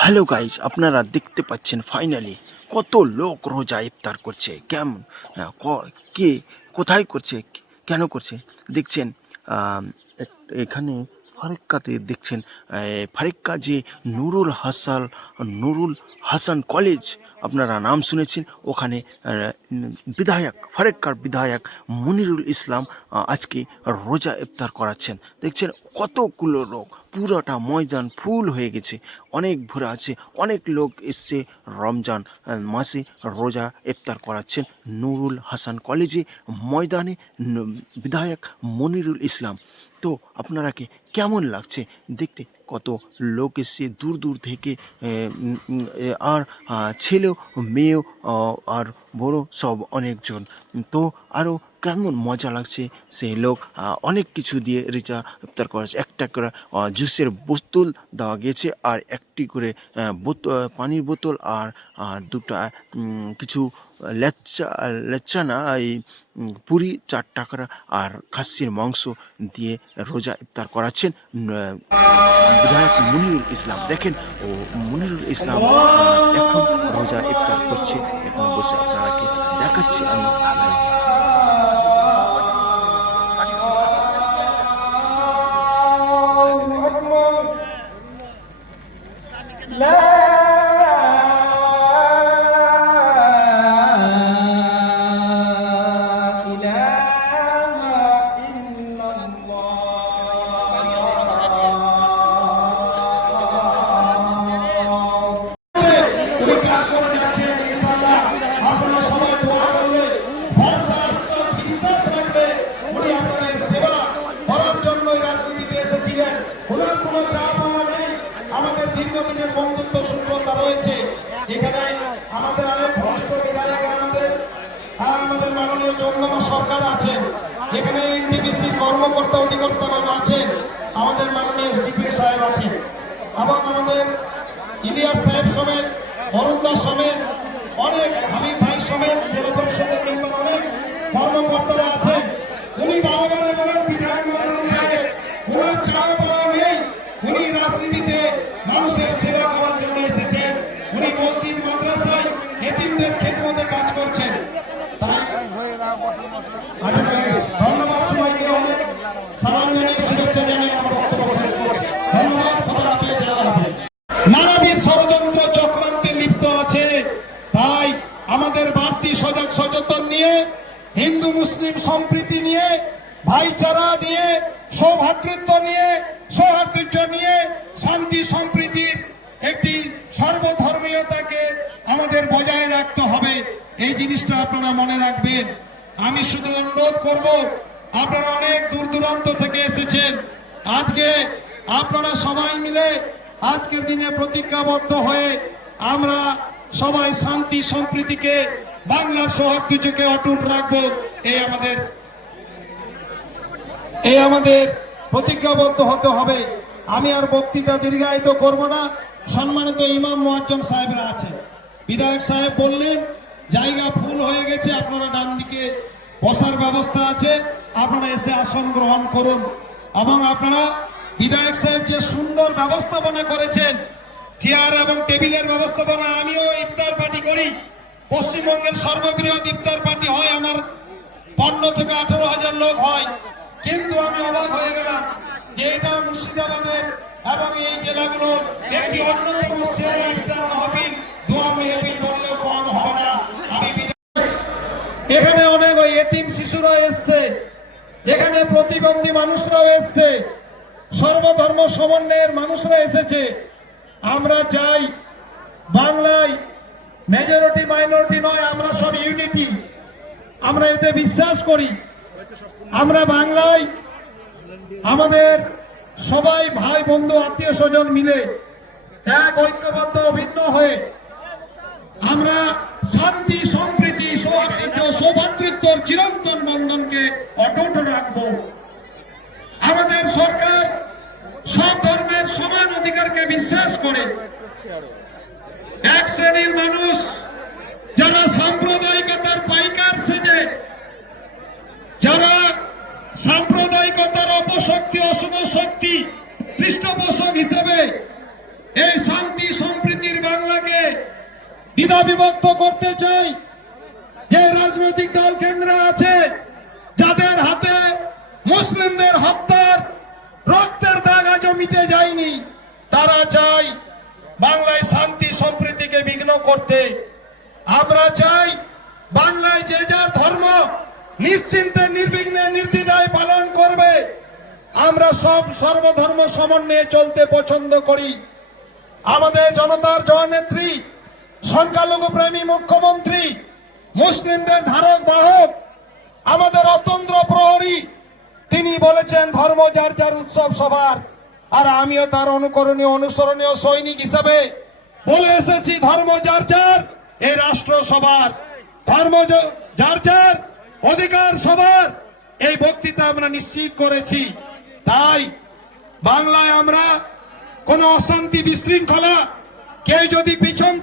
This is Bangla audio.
হ্যালো গাইজ, আপনারা দেখতে পাচ্ছেন ফাইনালি কত লোক রোজা ইফতার করছে। কেমন কে কোথায় করছে, কেন করছে দেখছেন। এখানে ফারাক্কাতে দেখছেন, ফারাক্কা যে নুরুল হাসান কলেজ আপনারা নাম শুনেছেন, ওখানে ফারাক্কার বিধায়ক মনিরুল ইসলাম আজকে রোজা ইফতার করাচ্ছেন। দেখছেন কতগুলো লোক, পুরোটা ময়দান ফুল হয়ে গেছে, অনেক ভরে আছে, অনেক লোক এসছে রমজান মাসে রোজা ইফতার করাচ্ছেন নুরুল হাসান কলেজে ময়দানে বিধায়ক মনিরুল ইসলাম। তো আপনারাকে কেমন লাগছে দেখতে? কত লোক এসছে দূর দূর থেকে, আর ছেলেও মেয়েও আর বড় সব অনেকজন। তো আরও কেমন মজা লাগছে, সেই লোক অনেক কিছু দিয়ে রেজা ইফতার করেছে। একটা করে জুসের বোতল দেওয়া গেছে, আর একটি করে পানির বোতল, আর দুটো কিছু লেচ্চা না এই পুরি 4 টাকার, আর খাসির মাংস দিয়ে রোজা ইফতার করাচ্ছেন বিধায়ক মনিরুল ইসলাম। দেখেন, ও মনিরুল ইসলাম এখন রোজা ইফতার করছে, এখন বসে আপনারাকে দেখাচ্ছি আমি লাইভে। দীর্ঘদিনের বন্ধুত্ব সূত্রতা রয়েছে। এখানে আমাদের অনেক ঘনিষ্ঠ বিধায়ক আমাদের মাননীয় চন্দ্রমা সরকার আছেন, এখানে এনটিপিসি কর্মকর্তা অধিকর্তাগণ আছেন, আমাদের মাননীয় এসডিপি সাহেব আছেন, এবং আমাদের ইলিয়াস সাহেব সমেত, অরুণদাস সমেত, অনেক হাবিব ভাই সমেত জেলা পরিষদের মেম্বার অনেক কর্মকর্তারা আছেন। উনি বারবার বলেন বিধায়ক মনিরুল সাহেব, উনার চাওয়া পাওয়া নেই, উনি রাজনীতিতে মানুষের সেবা করার জন্য এসেছেন, উনি মসজিদ মাদ্রাসায় এতিমদের খেদমতে কাজ করছেন। তাই ধন্যবাদ সবাইকে, অনেক সালাম জানিয়ে শুভেচ্ছা জানিয়ে আমার বক্তব্য শেষ করছি। ধন্যবাদ। নানাবিধ ষড়যন্ত্র চক্রান্তে লিপ্ত আছে, তাই আমাদের বাড়তি সজাগ সচেতন নিয়ে, হিন্দু মুসলিম সম্প্রীতি নিয়ে, ভাইচারা নিয়ে, সৌভ্রাতৃত্ব নিয়ে, সৌহার্দ্য নিয়ে, শান্তি সম্প্রীতির একটি সর্বধর্মীয়তাকে আমাদের বজায় রাখতে হবে। এই জিনিসটা আপনারা মনে রাখবেন। আমি শুধু অনুরোধ করব, আপনারা অনেক দূর দূরান্ত থেকে এসেছেন, আজকে আপনারা সবাই মিলে আজকের দিনে প্রতিজ্ঞাবদ্ধ হয়ে আমরা সবাই শান্তি সম্প্রীতিকে, বাংলার সৌহার্দ্যকে অটুট রাখবো। এই আমাদের প্রতিজ্ঞাবদ্ধ হতে হবে। আমি আর বক্তৃতা দীর্ঘায়িত করব না। সম্মানিত ইমাম মুয়াজ্জম সাহেবরা আছেন, বিধায়ক সাহেব বললেন জায়গা ফুল হয়ে গেছে, আপনারা ডান দিকে বসার ব্যবস্থা আছে, আপনারা এসে আসন গ্রহণ করুন। এবং আপনারা বিধায়ক সাহেব যে সুন্দর ব্যবস্থাপনা করেছেন, চেয়ার এবং টেবিলের ব্যবস্থাপনা, আমিও ইফতার পার্টি করি, পশ্চিমবঙ্গের সর্ববৃহৎ ইফতার পার্টি হয়, আমার 15 থেকে 18,000 লোক হয়, কিন্তু আমি অবাক হয়ে গেলাম যে এটা মুর্শিদাবাদের এবং এই জেলাগুলোর একটি অন্যতম সেরা ইফতার মাহফিল, দোয়া মাহফিল বললেও কম হবে না। এখানে অনেক ওই এতিম শিশুরা এসছে, এখানে প্রতিবন্ধী মানুষরাও এসছে, সর্বধর্ম সমন্বয়ের মানুষরা এসেছে। আমরা চাই বাংলায় মেজরিটি মাইনরিটি নয়, আমরা সব ইউনিটি, আমরা এতে বিশ্বাস করি। আমরা বাংলায় আমাদের সবাই ভাই বন্ধু আত্মীয় স্বজন মিলে এক ঐক্যবদ্ধ অভিন্ন হয়ে আমরা শান্তি সম্প্রীতি সৌভ্রাতৃত্বর চিরন্তন বন্ধনকে অটুট রাখব। আমাদের সরকার সব ধর্মের সমান অধিকারকে বিশ্বাস করে। এক শ্রেণীর মানুষ যারা সাম্প্রদায়িকতার পাইকার সেজে, যারা সাম্প্রদায়িকতার অপশক্তি, অশুভ শক্তি পৃষ্ঠপোষক হিসেবে এই শান্তি সম্প্রীতি দ্বিধা বিভক্ত করতে চাই। যে রাজনৈতিক দল কেন্দ্রে আছে, যাদের হাতে মুসলিমদের হত্যার রক্তের দাগ আজও মিটে যায়নি, তারা চাই বাংলায় শান্তি সম্প্রীতিকে বিঘ্ন করতে। আমরা চাই বাংলায় যে যার ধর্ম নিশ্চিন্তে নির্বিঘ্নে নির্দ্বিধায় পালন করবে। আমরা সব সর্বধর্ম সমন্বয়ে চলতে পছন্দ করি। আমাদের জনতার জননেত্রী, সংখ্যালঘু প্রেমী মুখ্যমন্ত্রী, মুসলিমদের ধারক বাহক, আমাদের অতন্ত্র প্রহরী, তিনি বলেছেন ধর্ম যার যার উৎসব সবার। আর আমিও তার অনুকরণীয় অনুসরণীয় সৈনিক হিসাবে বলে এসেছি ধর্ম যার যার, এই রাষ্ট্র সবার। ধর্ম যার যার, অধিকার সবার। এই বক্তৃতা আমরা নিশ্চিত করেছি। তাই বাংলায় আমরা কোন অশান্তি বিশৃঙ্খলা, কেউ যদি পিছন